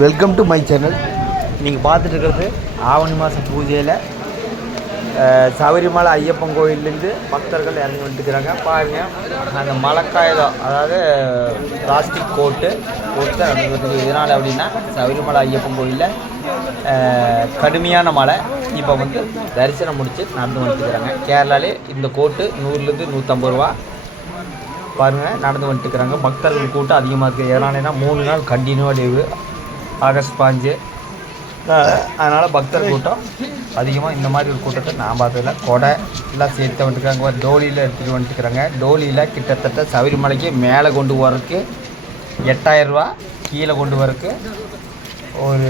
Welcome to my channel நீங்கள் பார்த்துட்டு இருக்கிறது ஆவணி மாதம் பூஜையில் சபரிமலை ஐயப்பன் கோயிலேருந்து பக்தர்கள் இறங்கி வந்துட்டுக்கிறாங்க பாருங்கள் அந்த மலைக்காயுதம் அதாவது பிளாஸ்டிக் கோட்டு போட்டு இறங்கி வந்துருக்கு இதனால் அப்படின்னா சபரிமலை ஐயப்பன் கோயிலில் கடுமையான மழை. இப்போ வந்து தரிசனம் முடித்து நடந்து வந்துட்டுக்கிறாங்க கேரளாலே இந்த கோட்டு நூறுலேருந்து நூற்றம்பது ரூபா. பாருங்கள் நடந்து வந்துட்டுருக்குறாங்க பக்தர்கள் கூட்டம் அதிகமாக இருக்குது எதனாலனா மூணு நாள் கண்டினியூவாக லீவு ஆகஸ்ட் பாஞ்சு அதனால் பக்தர் கூட்டம் அதிகமாக இந்த மாதிரி ஒரு கூட்டத்தை நான் பார்த்ததில்ல. கொடை எல்லாம் சேர்த்து வந்துட்டுருக்காங்க டோலியில் எடுத்துகிட்டு வந்துட்டுருக்குறாங்க டோலியில் கிட்டத்தட்ட சபரிமலைக்கு மேலே கொண்டு போகிறதுக்கு எட்டாயிரரூபா கீழே கொண்டு வரதுக்கு ஒரு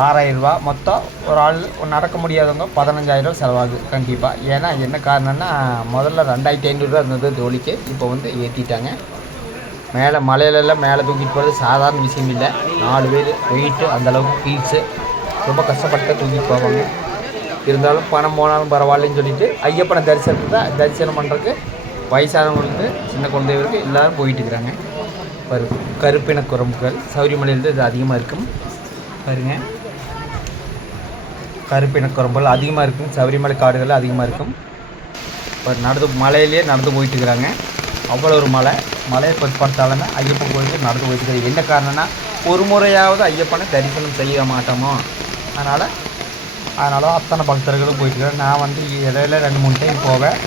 ஆறாயிரரூபா மொத்தம் ஒரு ஆள் நடக்க முடியாதவங்க பதினஞ்சாயிரம் செலவாகுது கண்டிப்பாக ஏன்னா என்ன காரணம்னா முதல்ல ரெண்டாயிரத்தி ஐநூறுரூவா இருந்தது தோழிக்கு இப்போ வந்து ஏற்றிட்டாங்க மேலே மலையிலெல்லாம் மேலே தூக்கிட்டு போகிறது சாதாரண விஷயம் இல்லை. நாலு பேர் வெயிட்டு அந்தளவுக்கு ஃபீல்ஸு ரொம்ப கஷ்டப்பட்டு தூக்கிட்டு போவாங்க. இருந்தாலும் பணம் போனாலும் பரவாயில்லன்னு சொல்லிட்டு ஐயப்பனை தரிசனத்தை தான் தரிசனம் பண்ணுறதுக்கு வயசானவங்களுக்கு சின்ன குழந்தைகளுக்கு எல்லோரும் போயிட்டு இருக்கிறாங்க பாரு கருப்பின குரம்புகள் சௌரியமலையிலேருந்து இது அதிகமாக இருக்கும். பாருங்க. கருப்பின குரம்புகள் அதிகமாக இருக்கும். சௌரியமலை காடுகள் அதிகமாக இருக்கும். இப்போ நடந்து மலையிலேயே நடந்து போயிட்டு இருக்கிறாங்க அவ்வளோ ஒரு மலை. மலையை பொருட்படுத்தாலுமே ஐயப்பன் கோயிலுக்கு நடந்து போயிட்டு என்ன காரணம்னா ஒரு முறையாவது ஐயப்பனை தரிசனம் செய்ய மாட்டோமோ? அதனால் அதனால் அத்தனை பக்தர்களும் போயிட்டு நான் வந்து இடையில ரெண்டு மூணு டைம் போவேன்.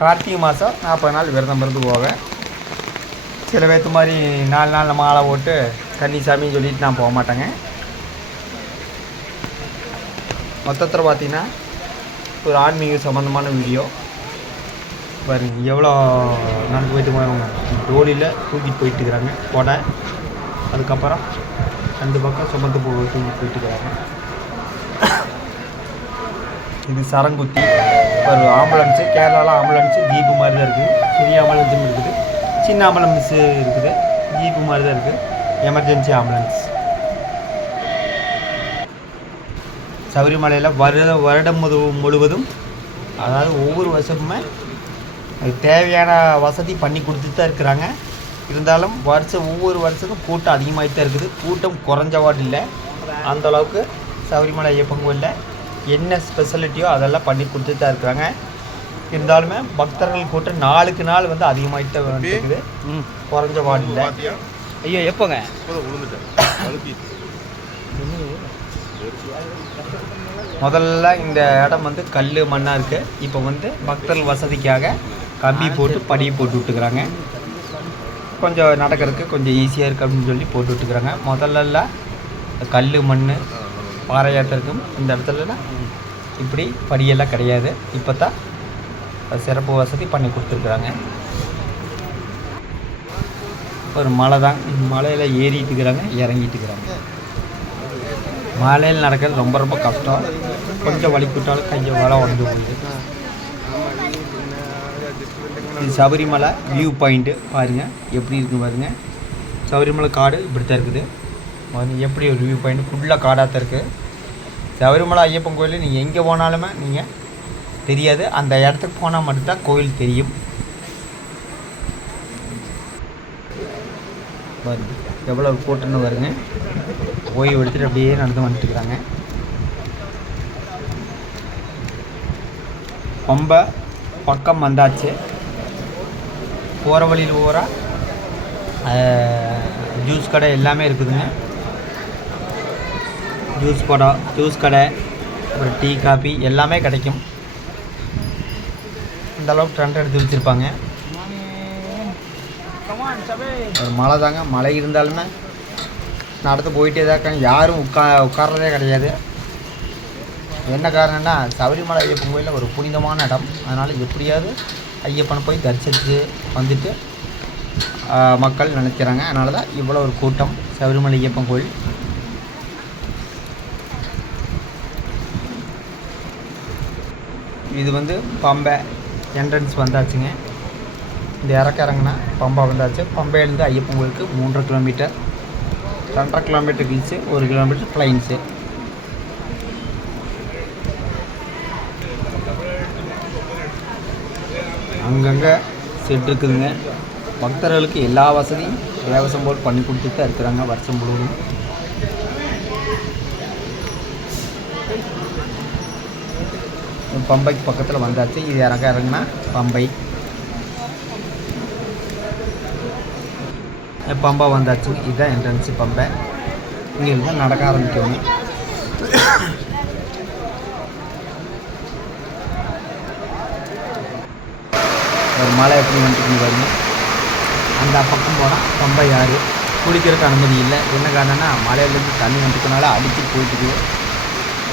கார்த்திகை மாதம் நாற்பது நாள் விரதம் இருந்து போவேன். சில பேர்த்து மாதிரி நாலு நாள் மாலை போட்டு கன்னிசாமின்னு சொல்லிட்டு நான் போக மாட்டேங்க. மொத்தத்தில் பார்த்தீங்கன்னா ஒரு ஆன்மீக சம்மந்தமான வீடியோ பாருங்க எவ்வளோ நடந்து போயிட்டு போவாங்க டோலியில் தூக்கிட்டு போயிட்டு இருக்கிறாங்க கொடை. அதுக்கப்புறம் ரெண்டு பக்கம் சுமந்து போ தூக்கிட்டு போயிட்டு இருக்கிறாங்க. இது சரங்குத்தி ஒரு ஆம்புலன்ஸு. கேரளாவில் ஆம்புலன்ஸு ஜீப்பு மாதிரி தான் இருக்குது பெரிய ஆம்புலன்ஸும் இருக்குது. சின்ன ஆம்புலன்ஸு இருக்குது. ஜீப்பு மாதிரி தான் இருக்குது எமர்ஜென்சி ஆம்புலன்ஸ் சபரிமலையில் வருட வருடம் முழுவதும் அதாவது ஒவ்வொரு வருஷமுமே அது தேவையான வசதி பண்ணி கொடுத்துட்டு தான் இருக்கிறாங்க. இருந்தாலும் வருஷம் ஒவ்வொரு வருஷத்தும் கூட்டம் அதிகமாகிட்டு தான் இருக்குது. கூட்டம் குறைஞ்சவாடு இல்லை. அந்த அளவுக்கு சபரிமலை ஐயப்பன் கோயிலில் என்ன ஸ்பெஷாலிட்டியோ அதெல்லாம் பண்ணி கொடுத்துட்டு தான் இருக்கிறாங்க. இருந்தாலுமே பக்தர்கள் கூட்டம் நாளுக்கு நாள் வந்து அதிகமாகிட்டு இருக்குது. குறைஞ்ச வார்டு இல்லை. ஐயோ எப்போங்க? முதல்ல இந்த இடம் வந்து கல் மண்ணாக இருக்குது இப்போ வந்து பக்தர்கள் வசதிக்காக கம்பி போட்டு படி போட்டு விட்டுக்கிறாங்க. கொஞ்சம் நடக்கிறதுக்கு கொஞ்சம் ஈஸியாக இருக்குது அப்படின்னு சொல்லி போட்டு விட்டுக்கிறாங்க. முதல்லலாம் கல் மண் பாறை ஏற்றுறதுக்கும் இந்த இடத்துலலாம் இப்படி படியெல்லாம் கிடையாது. இப்போ தான் சிறப்பு வசதி பண்ணி கொடுத்துருக்குறாங்க. ஒரு மலை தான். மலையில் ஏறிட்டு இருக்கிறாங்க இறங்கிட்டு இருக்கிறாங்க. மலையில் நடக்கிறது ரொம்ப ரொம்ப கஷ்டம். கொஞ்சம் வலிக்கிட்டாலும் கொஞ்சம் கையை வலை உடஞ்சு போகுது இது சபரிமலை வியூ பாயிண்ட்டு பாருங்கள் எப்படி இருக்குது பாருங்கள் சபரிமலை காடு இப்படி தான் இருக்குது. பாருங்கள் எப்படி ஒரு வியூ பாயிண்ட் ஃபுல்லாக காடாக தான் இருக்குது சபரிமலை ஐயப்பன் கோயில் நீங்கள் எங்கே போனாலுமே நீங்கள் தெரியாது. அந்த இடத்துக்கு போனால் மட்டும்தான் கோயில் தெரியும். பாருங்க எவ்வளோ கூட்டம்னு வருங்க ஓய்வு எடுத்துகிட்டு அப்படியே நடந்து வந்துட்டுருக்குறாங்க ரொம்ப பக்கம் வந்தாச்சு. போகிற வழியில் ஊரா ஜூஸ் கடை எல்லாமே இருக்குதுங்க. ஜூஸ் படம் ஜூஸ் கடை அப்புறம் டீ காஃபி எல்லாமே கிடைக்கும். இந்த அளவுக்கு ட்ரெண்ட் எடுத்து வச்சுருப்பாங்க. ஒரு மழை தாங்க மழை இருந்தாலுமே நடந்து போயிட்டே தான் இருக்காங்க யாரும் உட்கா உட்கார்றதே கிடையாது. என்ன காரணம்னா சபரிமலை ஐயப்பன் கோயிலில் ஒரு புனிதமான இடம். அதனால் எப்படியாவது ஐயப்பனை போய் தரிசித்து வந்துட்டு மக்கள் நினைக்கிறாங்க. அதனால தான் இவ்வளோ ஒரு கூட்டம் சபரிமலை ஐயப்பன் கோயில். இது வந்து பம்பை என்ட்ரன்ஸ் வந்தாச்சுங்க. இந்த இறக்க இறங்குனா பம்பா வந்தாச்சு. பம்பையிலேருந்து ஐயப்பன் கோயிலுக்கு மூன்றரை கிலோமீட்டர் ரெண்டரை கிலோமீட்டர் ஹில்ஸு ஒரு கிலோமீட்டர் ஃப்ளைன்ஸு அங்கங்கே செட்டு இருக்குதுங்க பக்தர்களுக்கு எல்லா வசதியும் தேவசம் போல் பண்ணி கொடுத்துட்டு தான் இருக்கிறாங்க வருஷம் முழுவதும். பம்பைக்கு பக்கத்தில் வந்தாச்சு. இது இறங்க இறங்கினா? பம்பை. பம்பா வந்தாச்சு. இதுதான் என்ட்ரன்ஸு பம்பை. இங்கே தான் நடக்க ஆரம்பிக்கணும் ஒரு மலை எப்படி வந்துட்டு பாருங்க. அந்த பக்கம் போனால் ரொம்ப யார்? குளிக்கிறதுக்கு அனுமதி இல்லை. என்ன காரணம்னா மலையிலேருந்து தண்ணி வந்துட்டனால அடித்து போயிட்டு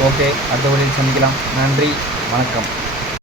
ஓகே அடுத்த வழியில் சந்திக்கலாம். நன்றி வணக்கம்.